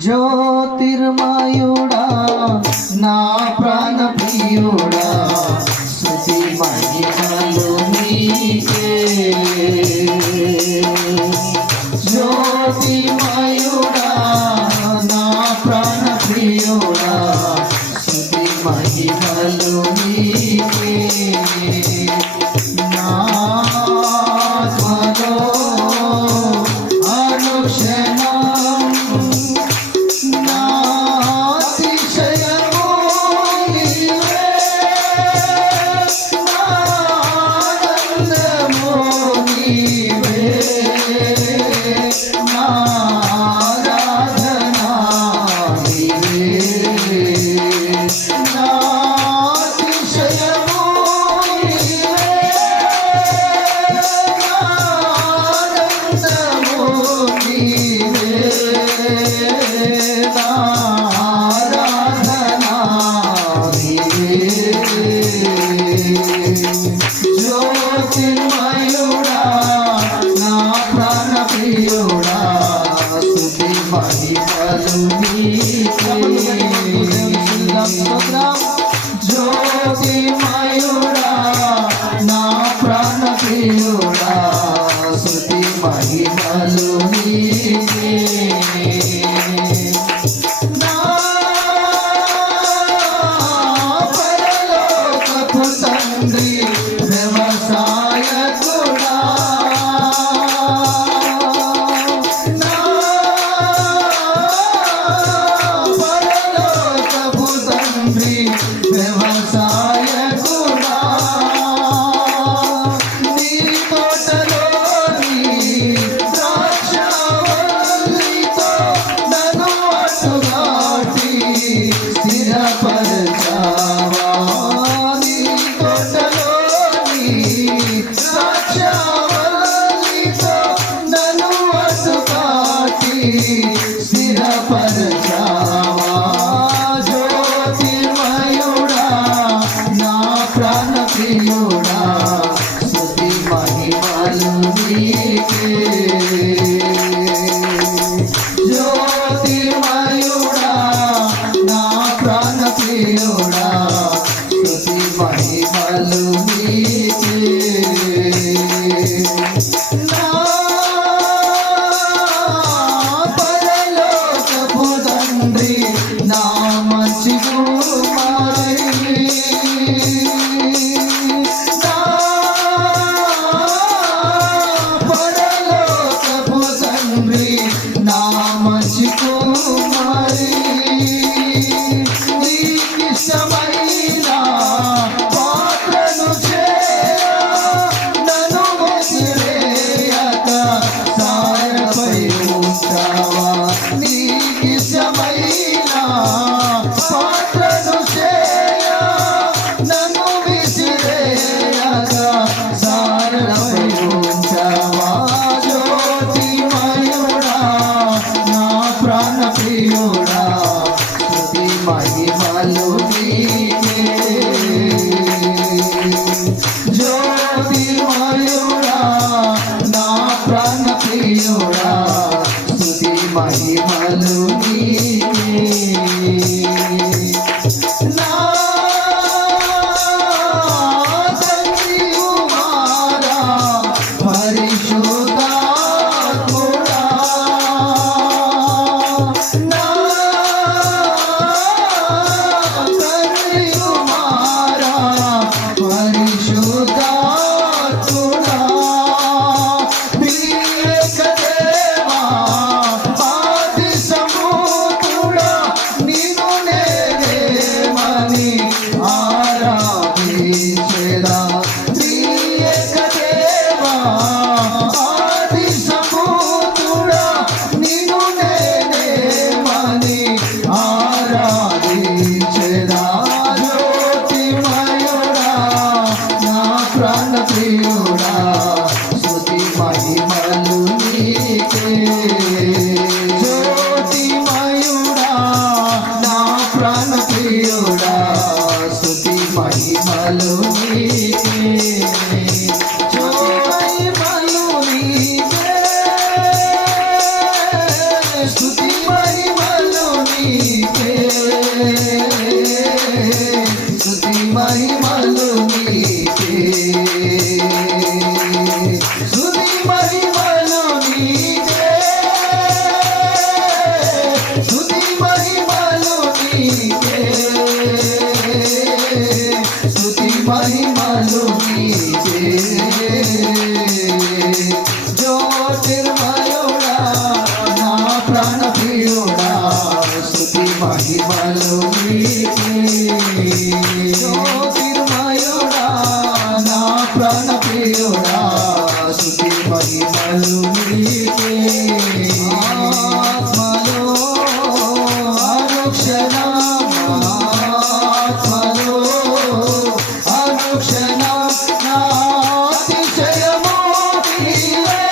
జ్యోతిర్మయుడా నా ప్రాణ ప్రియుడా స్తుతి మహిమలు నీకే. జ్యోతిర్మయుడా నా ప్రాణ ప్రియుడా స్తుతి మహిమలు నీకే. నా ఆత్మలో అనుక్షణం జ్యోతిర్మయుడా నా ప్రాణ ప్రియుడా స్తుతి మహిమలు నీకే. జ్యోతిర్మయుడా నా ప్రాణ ప్రియుడా స్తుతి మహిమలు నీకే. జ్యోతిర్మయుడా నా ప్రాణ ప్రియుడా స్తుతి మహిమలు నీకే. జ్యోతిర్మయుడా నా ప్రాణ ప్రియుడా స్తుతి మహిమలు నీకే. జ్యోతిర్మయుడా నా ప్రాణ ప్రియుడా స్తుతి మహిమలు నీకే. నా తండ్రి కుమారా పరిశుద్ధాత్ముడా నా తండ్రి కుమారా పరిశుద్ధ ప్రియుడా స్తుతి మహిమలు నీకే జ్యోతిర్మయుడా నా ప్రాణ ప్రియుడా స్తుతి మహిమలు నీకే ఆత్మలో అనుక్షణం ఆత్మలో అనుక్షణం నా అతిశయము నీవే,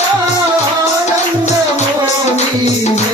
నా ఆనందము నీవే.